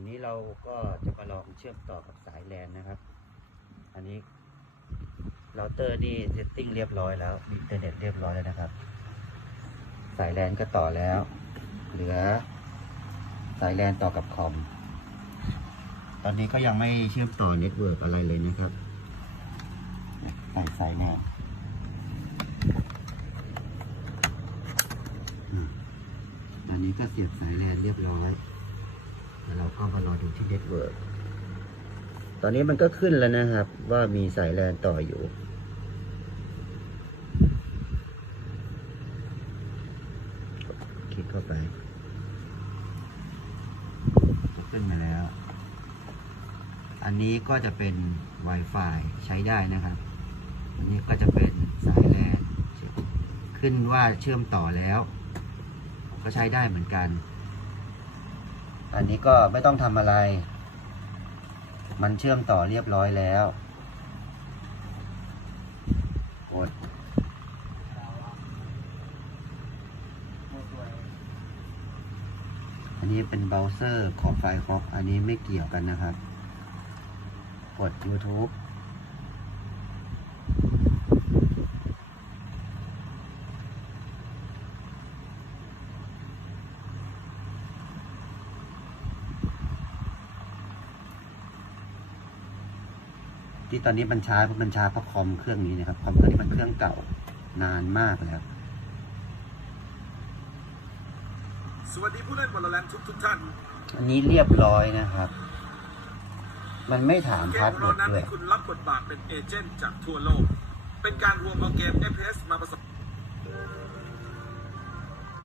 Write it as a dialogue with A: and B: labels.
A: ทีนี้เราก็จะมาลองเชื่อมต่อกับสายแลนนะครับ อันนี้เราเตอร์นี่เซตติ้งเรียบร้อยแล้วมีอินเทอร์เน็ตเรียบร้อยแล้วนะครับ สายแลนก็ต่อแล้ว เหลือสายแลนต่อกับคอม ตอนนี้ก็ยังไม่เชื่อมต่อเน็ตเวิร์กอะไรเลยนะครับใส่สายแลนอันนี้ก็เสียบสายแลนเรียบร้อย แล้วเราก็มารอดูที่เน็ตเวิร์กตอนนี้มันก็ขึ้นแล้วนะครับ ว่ามีสายแลนต่ออยู่ คลิกเข้าไปก็ขึ้นมาแล้ว อันนี้ก็จะเป็น Wi-Fi ใช้ได้นะครับ อันนี้ก็จะเป็นสายแลนขึ้นว่าเชื่อมต่อแล้ว ก็ใช้ได้เหมือนกัน อันนี้ก็ไม่ต้องทำอะไร มันเชื่อมต่อเรียบร้อยแล้ว กด อันนี้เป็นเบราว์เซอร์ของ Firefox อันนี้ไม่เกี่ยวกันนะครับ กด YouTube ที่ตอนนี้มันช้าเพราะมันช้าเพราะคอมเครื่องนี้นะครับ คอมเครื่องนี้มันเครื่องเก่านานมากแล้ว
B: สวัสดีผู้เล่นบอลแลนทุกทุกๆท่าน
A: อันนี้เรียบร้อยนะครับ มันไม่ถาม
B: เก
A: พามส
B: ของ
A: เวิ
B: เรา
A: ร์ด
B: นั้น
A: ด้วย
B: ให้คุณรับบทบาทเป็นเอเจนต์จากทั่วโลก เป็นการรวมเอาเกม FPS มาผส